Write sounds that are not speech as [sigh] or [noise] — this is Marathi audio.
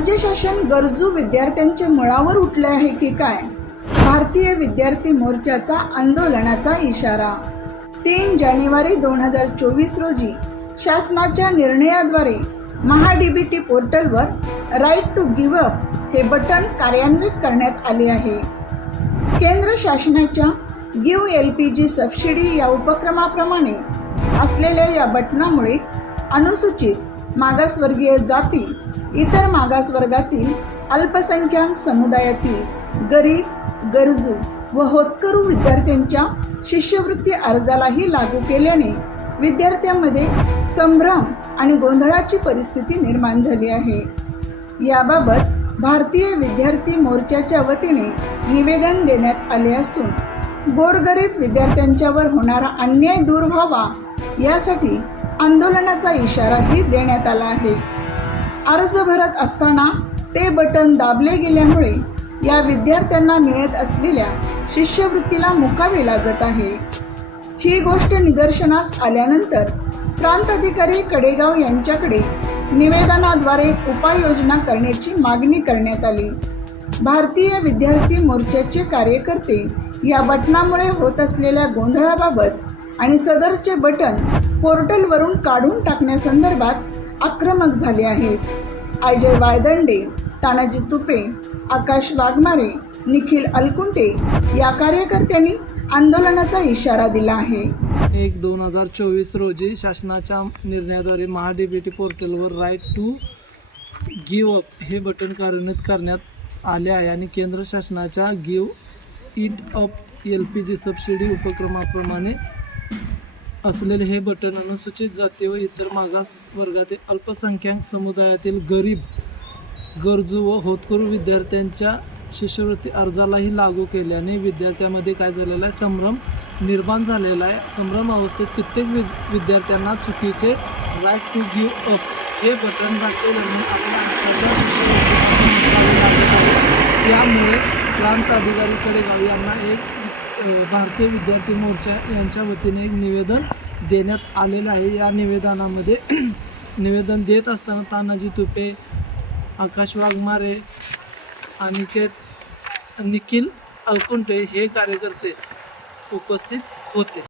राज्य शासन गरजू विद्यार्थ्यांच्या मुळावर उठले आहे की काय? भारतीय विद्यार्थी मोर्चाचा आंदोलनाचा इशारा. तीन जानेवारी दोन हजार चोवीस रोजी शासनाच्या निर्णयाद्वारे महाडीबीटी पोर्टलवर राईट टू गिव्ह अप हे बटन कार्यान्वित करण्यात आले आहे. केंद्र शासनाच्या give L P G subsidy या उपक्रमाप्रमाणे असलेल्या या बटनामुळे अनुसूचित मागासवर्गीय जाती इतर मागासवर्गातील अल्पसंख्याक समुदायातील गरीब गरजू व होतकरू विद्यार्थ्यांच्या शिष्यवृत्ती अर्जालाही लागू केल्याने विद्यार्थ्यांमध्ये संभ्रम आणि गोंधळाची परिस्थिती निर्माण झाली आहे. याबाबत भारतीय विद्यार्थी मोर्चाच्या वतीने निवेदन देण्यात आले असून गोरगरीब विद्यार्थ्यांच्यावर होणारा अन्याय दूर व्हावा यासाठी आंदोलनाचा इशाराही देण्यात आला आहे. अर्ज भरत असताना ते बटन दाबले गेल्यामुळे या विद्यार्थ्यांना मिळत असलेल्या शिष्यवृत्तीला मुकावे लागत आहे. ही गोष्ट निदर्शनास आल्यानंतर प्रांत अधिकारी कडेगाव यांच्याकडे निवेदनाद्वारे उपाययोजना करण्याची मागणी करण्यात आली. भारतीय विद्यार्थी मोर्चाचे कार्यकर्ते या बटनामुळे होत असलेल्या गोंधळाबाबत आणि सदरचे बटन पोर्टलवरून काढून टाकण्यासंदर्भात आक्रमक झाले आहेत. अजय वायदंडे तानाजी तुपे आकाश वाघमारे निखिल अलकुंटे या कार्यकर्त्यांनी आंदोलनाचा इशारा दिला आहे. एक दोन हजार चोवीस रोजी शासनाच्या निर्णयाद्वारे महाडीबीटी पोर्टलवर राईट टू गिव अप हे बटन कार्यान्वित करण्यात आले आहे आणि केंद्र शासनाच्या give it up L P G subsidy उपक्रमाप्रमाणे असलेले हे बटन अनुसूचित जाती व इतर मागास वर्गातील अल्पसंख्याक समुदायातील गरीब गरजू व होतकरू विद्यार्थ्यांच्या शिष्यवृत्ती अर्जालाही लागू केल्याने विद्यार्थ्यामध्ये काय झालेलं आहे? संभ्रम निर्माण झालेला आहे. संभ्रम अवस्थेत कित्येक वि विद्यार्थ्यांना चुकीचे राईट टू गिव्ह अप हे बटन दाखवल्याने आपल्या हक्काच्या आहे त्यामुळे प्रांत अधिकारी कडेगाव यांना एक भारतीय विद्यार्थी मोर्चा यांच्या वतीने एक निवेदन देण्यात आलेलं आहे. या निवेदनामध्ये [clears throat] निवेदन देत असताना तानाजी तुपे आकाश वाघमारे अनिकेत निखिल अलकुंटे हे कार्यकर्ते उपस्थित होते.